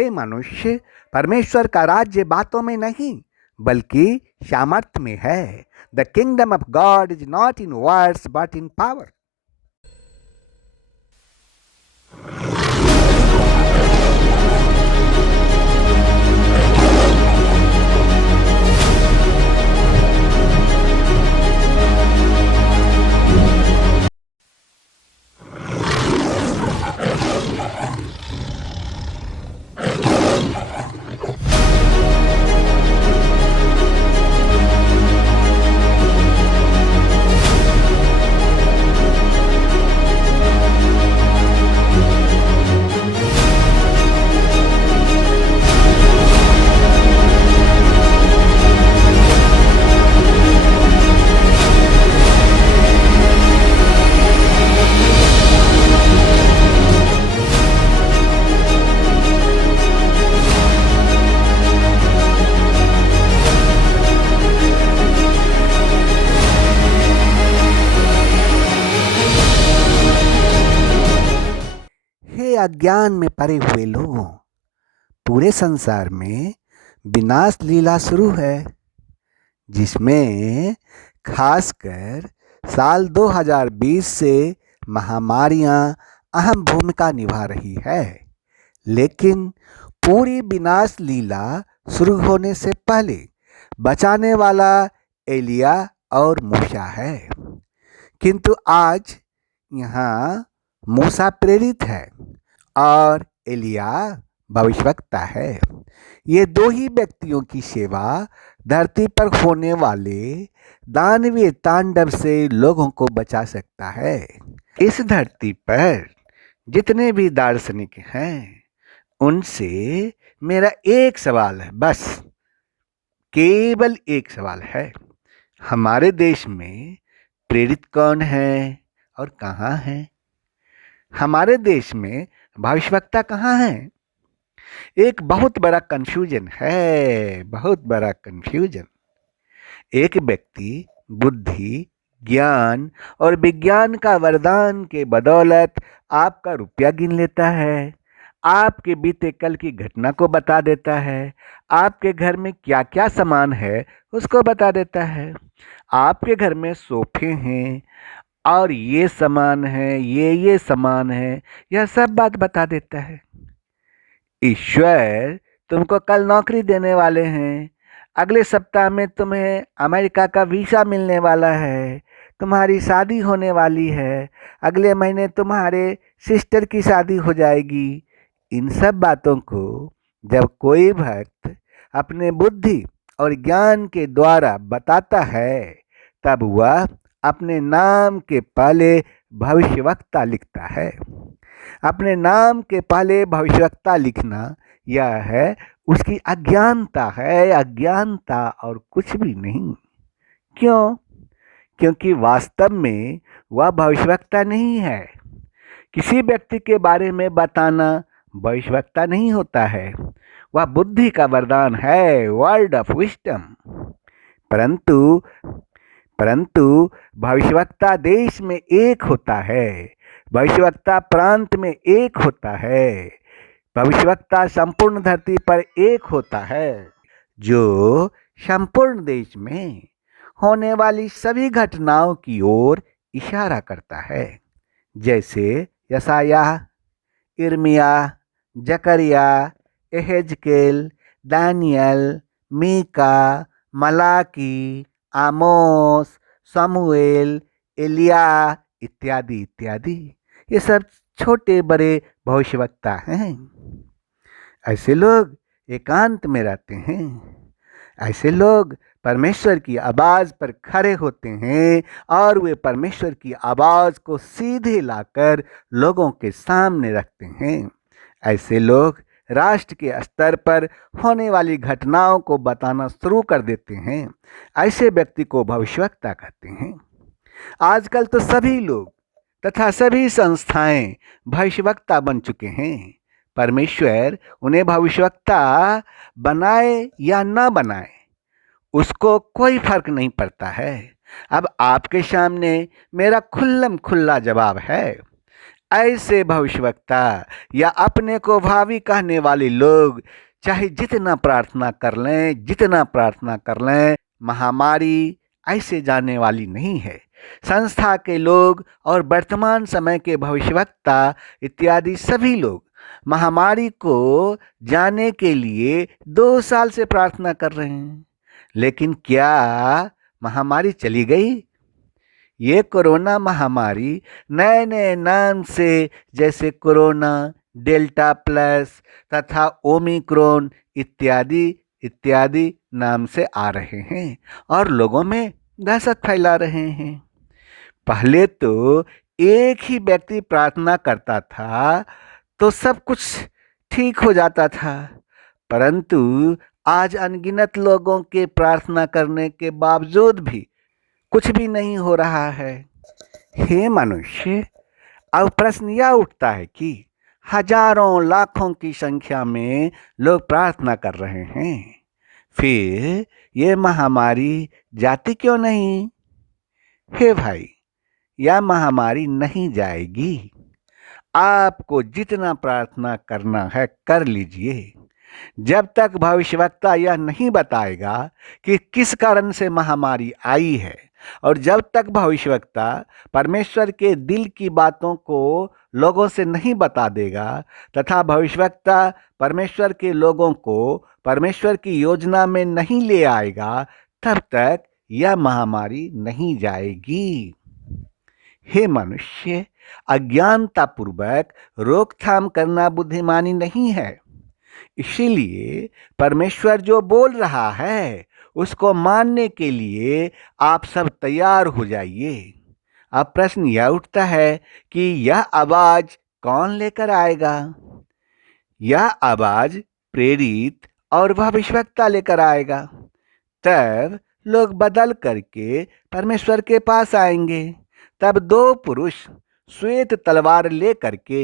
हे मनुष्य, परमेश्वर का राज्य बातों में नहीं बल्कि सामर्थ्य में है। The kingdom of God is not in words but in power. हे अज्ञान में पड़े हुए लोगों, पूरे संसार में विनाश लीला शुरू है, जिसमें खासकर साल 2020 से महामारियां अहम भूमिका निभा रही है। लेकिन पूरी विनाश लीला शुरू होने से पहले बचाने वाला एलिया और मूसा है। किंतु आज यहाँ मूसा प्रेरित है और एलिया भविष्यवक्ता है। ये दो ही व्यक्तियों की सेवा धरती पर होने वाले दानवीय तांडव से लोगों को बचा सकता है। इस धरती पर जितने भी दार्शनिक हैं, उनसे मेरा एक सवाल है, बस केवल एक सवाल है। हमारे देश में प्रेरित कौन है और कहाँ है? हमारे देश में भविष्यवक्ता कहाँ है? एक बहुत बड़ा कंफ्यूजन है, बहुत बड़ा कंफ्यूजन। एक व्यक्ति बुद्धि, ज्ञान और विज्ञान का वरदान के बदौलत आपका रुपया गिन लेता है, आपके बीते कल की घटना को बता देता है, आपके घर में क्या क्या सामान है उसको बता देता है, आपके घर में सोफे हैं और ये सामान है, ये सामान है, यह सब बात बता देता है। ईश्वर तुमको कल नौकरी देने वाले हैं, अगले सप्ताह में तुम्हें अमेरिका का वीज़ा मिलने वाला है, तुम्हारी शादी होने वाली है, अगले महीने तुम्हारे सिस्टर की शादी हो जाएगी। इन सब बातों को जब कोई भक्त अपने बुद्धि और ज्ञान के द्वारा बताता है, तब वह अपने नाम के पहले भविष्यवक्ता लिखता है। अपने नाम के पहले भविष्यवक्ता लिखना यह है उसकी अज्ञानता है, अज्ञानता और कुछ भी नहीं। क्यों? क्योंकि वास्तव में वह भविष्यवक्ता नहीं है। किसी व्यक्ति के बारे में बताना भविष्यवक्ता नहीं होता है, वह बुद्धि का वरदान है, वर्ड ऑफ विजडम। परंतु भविष्यवक्ता देश में एक होता है, भविष्यवक्ता प्रांत में एक होता है, भविष्यवक्ता संपूर्ण धरती पर एक होता है, जो संपूर्ण देश में होने वाली सभी घटनाओं की ओर इशारा करता है। जैसे यशायाह, इर्मिया, जकरिया, एहेजकेल, दानियल, मीका, मलाकी, आमोस, समूएल, एलिया इत्यादि इत्यादि। ये सब छोटे बड़े भविष्यवक्ता हैं। ऐसे लोग एकांत में रहते हैं, ऐसे लोग परमेश्वर की आवाज़ पर खड़े होते हैं और वे परमेश्वर की आवाज़ को सीधे लाकर लोगों के सामने रखते हैं। ऐसे लोग राष्ट्र के स्तर पर होने वाली घटनाओं को बताना शुरू कर देते हैं। ऐसे व्यक्ति को भविष्यवक्ता कहते हैं। आजकल तो सभी लोग तथा सभी संस्थाएं भविष्यवक्ता बन चुके हैं। परमेश्वर उन्हें भविष्यवक्ता बनाए या न बनाए, उसको कोई फर्क नहीं पड़ता है। अब आपके सामने मेरा खुल्लम खुल्ला जवाब है। ऐसे भविष्यवक्ता या अपने को भावी कहने वाले लोग चाहे जितना प्रार्थना कर लें, जितना प्रार्थना कर लें, महामारी ऐसे जाने वाली नहीं है। संस्था के लोग और वर्तमान समय के भविष्यवक्ता इत्यादि सभी लोग महामारी को जाने के लिए 2 साल से प्रार्थना कर रहे हैं। लेकिन क्या महामारी चली गई? ये कोरोना महामारी नए नए नाम से, जैसे कोरोना, डेल्टा प्लस तथा ओमिक्रॉन इत्यादि इत्यादि नाम से आ रहे हैं और लोगों में दहशत फैला रहे हैं। पहले तो एक ही व्यक्ति प्रार्थना करता था तो सब कुछ ठीक हो जाता था, परंतु आज अनगिनत लोगों के प्रार्थना करने के बावजूद भी कुछ भी नहीं हो रहा है। हे मनुष्य, अब प्रश्न यह उठता है कि हजारों लाखों की संख्या में लोग प्रार्थना कर रहे हैं, फिर ये महामारी जाती क्यों नहीं? हे भाई, यह महामारी नहीं जाएगी। आपको जितना प्रार्थना करना है कर लीजिए। जब तक भविष्यवक्ता यह नहीं बताएगा कि किस कारण से महामारी आई है, और जब तक भविष्यवक्ता परमेश्वर के दिल की बातों को लोगों से नहीं बता देगा तथा भविष्यवक्ता परमेश्वर के लोगों को परमेश्वर की योजना में नहीं ले आएगा, तब तक यह महामारी नहीं जाएगी। हे मनुष्य, अज्ञानतापूर्वक रोकथाम करना बुद्धिमानी नहीं है। इसीलिए परमेश्वर जो बोल रहा है उसको मानने के लिए आप सब तैयार हो जाइए। अब प्रश्न यह उठता है कि यह आवाज कौन लेकर आएगा? यह आवाज प्रेरित और भविष्यवक्ता लेकर आएगा। तब लोग बदल करके परमेश्वर के पास आएंगे। तब 2 पुरुष श्वेत तलवार ले करके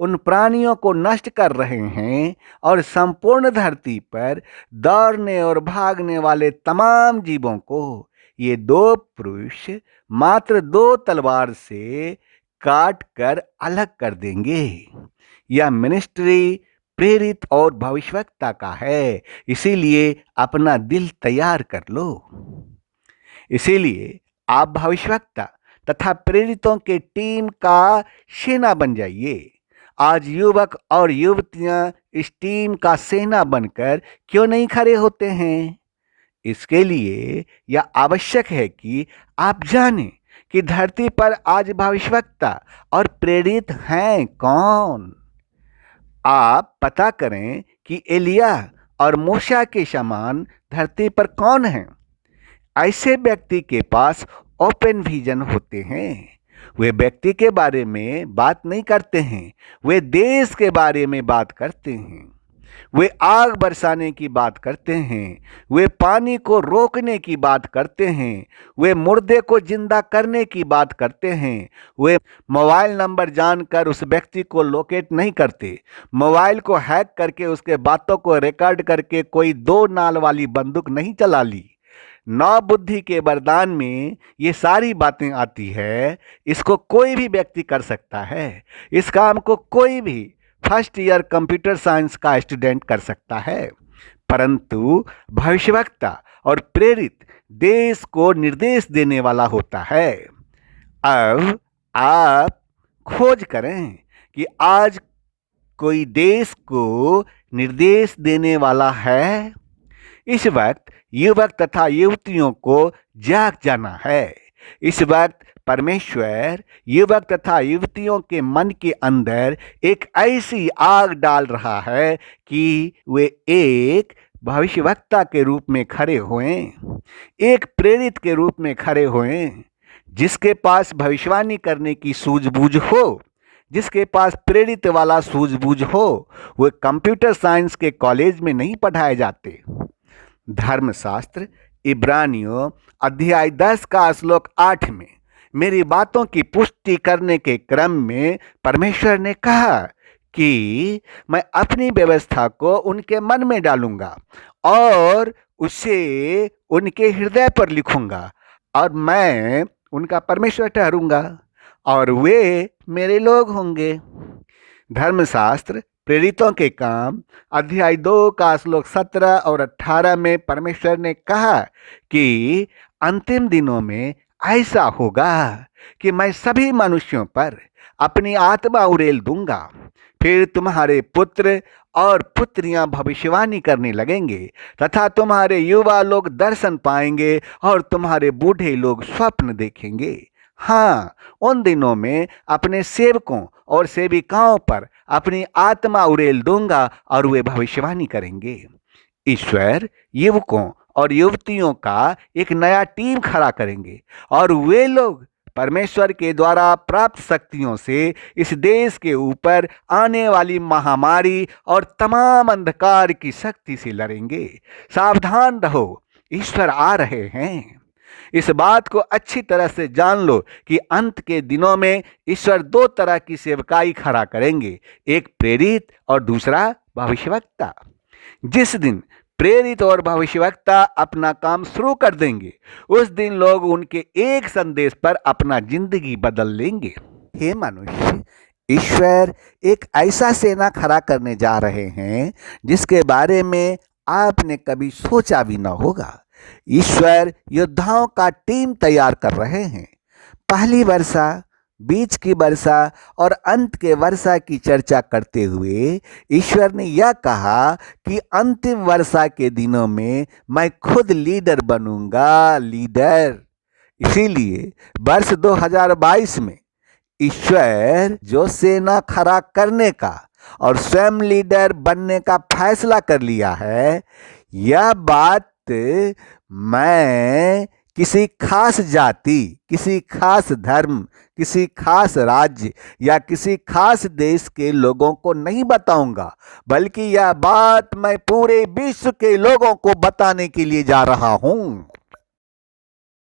उन प्राणियों को नष्ट कर रहे हैं और संपूर्ण धरती पर दौड़ने और भागने वाले तमाम जीवों को ये 2 पुरुष मात्र 2 तलवार से काट कर अलग कर देंगे। यह मिनिस्ट्री प्रेरित और भविष्यवक्ता का है, इसीलिए अपना दिल तैयार कर लो। इसीलिए आप भविष्यवक्ता तथा प्रेरितों के टीम का सेना बन जाइए। आज युवक और युवतियां इस टीम का सेना बनकर क्यों नहीं खड़े होते हैं? इसके लिए यह आवश्यक है कि आप जानें कि धरती पर आज भविष्यवक्ता और प्रेरित हैं कौन। आप पता करें कि एलिया और मूसा के समान धरती पर कौन है। ऐसे व्यक्ति के पास ओपन विजन होते हैं। वे व्यक्ति के बारे में बात नहीं करते हैं, वे देश के बारे में बात करते हैं। वे आग बरसाने की बात करते हैं, वे पानी को रोकने की बात करते हैं, वे मुर्दे को जिंदा करने की बात करते हैं। वे मोबाइल नंबर जानकर उस व्यक्ति को लोकेट नहीं करते, मोबाइल को हैक करके उसके बातों को रिकॉर्ड करके कोई 2 नाल वाली बंदूक नहीं चला ली। 9 बुद्धि के वरदान में ये सारी बातें आती है। इसको कोई भी व्यक्ति कर सकता है। इस काम को कोई भी फर्स्ट ईयर कंप्यूटर साइंस का स्टूडेंट कर सकता है, परंतु भविष्यवक्ता और प्रेरित देश को निर्देश देने वाला होता है। अब आप खोज करें कि आज कोई देश को निर्देश देने वाला है। इस वक्त युवक तथा युवतियों को जाग जाना है। इस वक्त परमेश्वर युवक तथा युवतियों के मन के अंदर एक ऐसी आग डाल रहा है कि वे एक भविष्यवक्ता के रूप में खड़े हों, एक प्रेरित के रूप में खड़े हों, जिसके पास भविष्यवाणी करने की सूझबूझ हो, जिसके पास प्रेरित वाला सूझबूझ हो। वे कंप्यूटर साइंस के कॉलेज में नहीं पढ़ाए जाते। धर्मशास्त्र इब्रानियों अध्याय 10 का श्लोक 8 में मेरी बातों की पुष्टि करने के क्रम में परमेश्वर ने कहा कि मैं अपनी व्यवस्था को उनके मन में डालूंगा और उसे उनके हृदय पर लिखूंगा और मैं उनका परमेश्वर ठहरूंगा और वे मेरे लोग होंगे। धर्मशास्त्र प्रेरितों के काम अध्याय 2 का श्लोक 17 और 18 में परमेश्वर ने कहा कि अंतिम दिनों में ऐसा होगा कि मैं सभी मनुष्यों पर अपनी आत्मा उड़ेल दूंगा। फिर तुम्हारे पुत्र और पुत्रियां भविष्यवाणी करने लगेंगे तथा तुम्हारे युवा लोग दर्शन पाएंगे और तुम्हारे बूढ़े लोग स्वप्न देखेंगे। हाँ, उन दिनों में अपने सेवकों और सेविकाओं पर अपनी आत्मा उड़ेल दूंगा और वे भविष्यवाणी करेंगे। ईश्वर युवकों और युवतियों का एक नया टीम खड़ा करेंगे और वे लोग परमेश्वर के द्वारा प्राप्त शक्तियों से इस देश के ऊपर आने वाली महामारी और तमाम अंधकार की शक्ति से लड़ेंगे। सावधान रहो, ईश्वर आ रहे हैं। इस बात को अच्छी तरह से जान लो कि अंत के दिनों में ईश्वर 2 तरह की सेवकाई खड़ा करेंगे, एक प्रेरित और दूसरा भविष्यवक्ता। जिस दिन प्रेरित और भविष्यवक्ता अपना काम शुरू कर देंगे, उस दिन लोग उनके एक संदेश पर अपना जिंदगी बदल लेंगे। हे मनुष्य, ईश्वर एक ऐसा सेना खड़ा करने जा रहे हैं जिसके बारे में आपने कभी सोचा भी न होगा। ईश्वर योद्धाओं का टीम तैयार कर रहे हैं। पहली वर्षा, बीच की वर्षा और अंत के वर्षा की चर्चा करते हुए ईश्वर ने यह कहा कि अंतिम वर्षा के दिनों में मैं खुद लीडर बनूंगा, लीडर। इसीलिए वर्ष 2022 में ईश्वर जो सेना खड़ा करने का और स्वयं लीडर बनने का फैसला कर लिया है, यह बात मैं किसी खास जाति, किसी खास धर्म, किसी खास राज्य या किसी खास देश के लोगों को नहीं बताऊंगा, बल्कि यह बात मैं पूरे विश्व के लोगों को बताने के लिए जा रहा हूं।